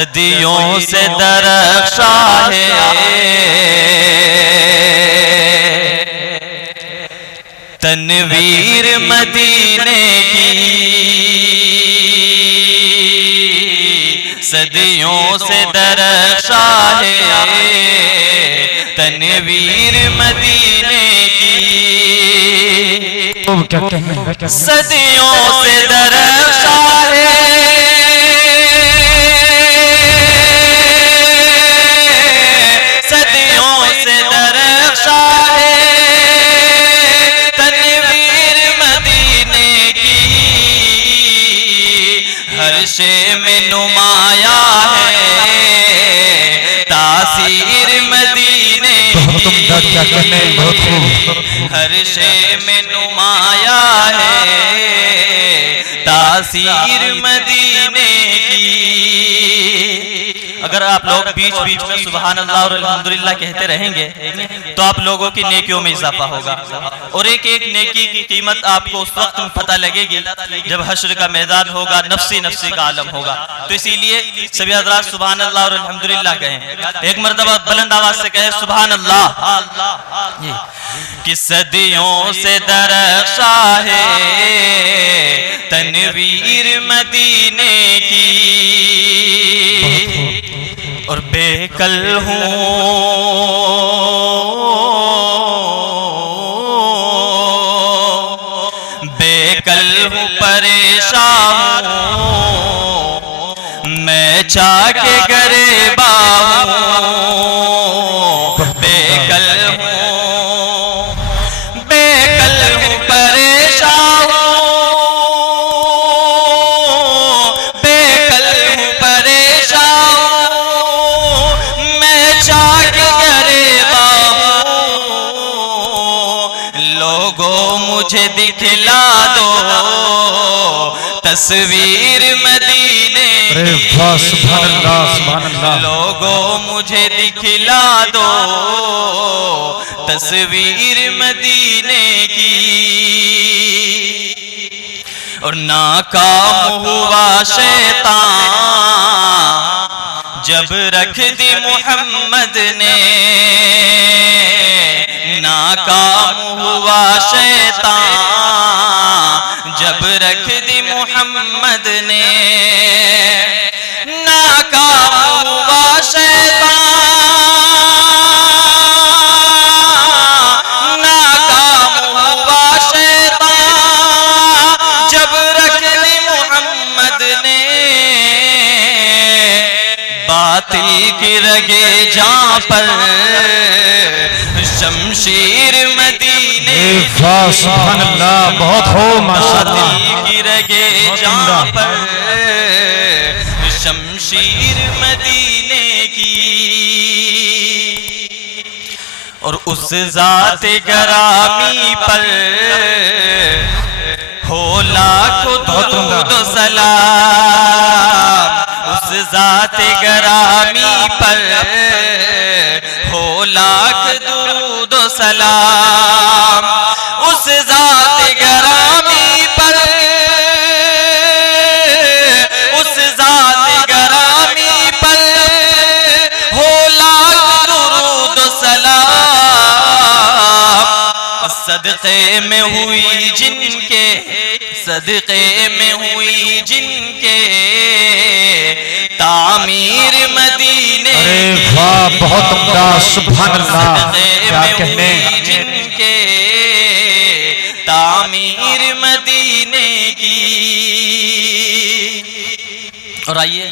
صدیوں سے درخشاں ہے تنویر مدینے کی، صدیوں سے درخشاں ہے تنویر مدینے کی، صدیوں سے درخشاں ہے میں نمایاں ہے تاثیر مدینے کی، ہر شے میں نمایاں ہے تاثیر مدینے کی۔ اگر آپ لوگ بیچ بیچ میں سبحان اللہ اور الحمدللہ کہتے رہیں گے تو آپ لوگوں کی نیکیوں میں اضافہ ہوگا، اور ایک ایک نیکی کی قیمت آپ کو اس وقت پتہ لگے گی جب حشر کا میدان ہوگا، نفسی نفسی کا عالم ہوگا۔ تو اسی لیے سبھی حضرات سبحان اللہ اور الحمدللہ کہیں، ایک مرتبہ بلند آواز سے کہیں سبحان اللہ۔ کہ صدیوں سے درخشاں ہے تنویر مدینے کی، اور بے کل ہوں بے کل ہوں پریشان ہوں میں چاہ کے گریباں ہوں، بے کل ہوں پریشان ہوں، بے کل ہوں پریشان ہوں میں چاہ کے گریباں ہوں، لوگوں مجھے دکھلا دو تصویر مدینے کی، سبحان اللہ سبحان اللہ، لوگوں مجھے دکھلا دو تصویر مدینے کی، اور ناکام ہوا شیطان جب رکھ دی محمد نے، ناکام ہوا شیطان جب رکھ دی محمد نے، ناکام ہوا شیطان، ناکام ہوا شیطان جب رکھ دی محمد نے، باطل کی رگے جاں پر شمشیر مدینے کی، سبحان اللہ، بہت ہو ماشاءاللہ، باطل کی رگے جاں پر شمشیر مدینے کی، اور اس ذات گرامی پر ہو لاکھوں درود و سلام، اس ذات گرامی پر ہو لاکھ درود و سلام، اس ذات گرامی پر، اس ذات گرامی پر ہو لاکھ درود و سلام، صدقے میں ہوئی جن کے، صدقے میں ہوئی جن کے تعمیر مدینے کی، واہ بہت عمدہ، سبحان اللہ، کیا کہنے، جن کے تعمیر مدینے کی۔ اور آئیے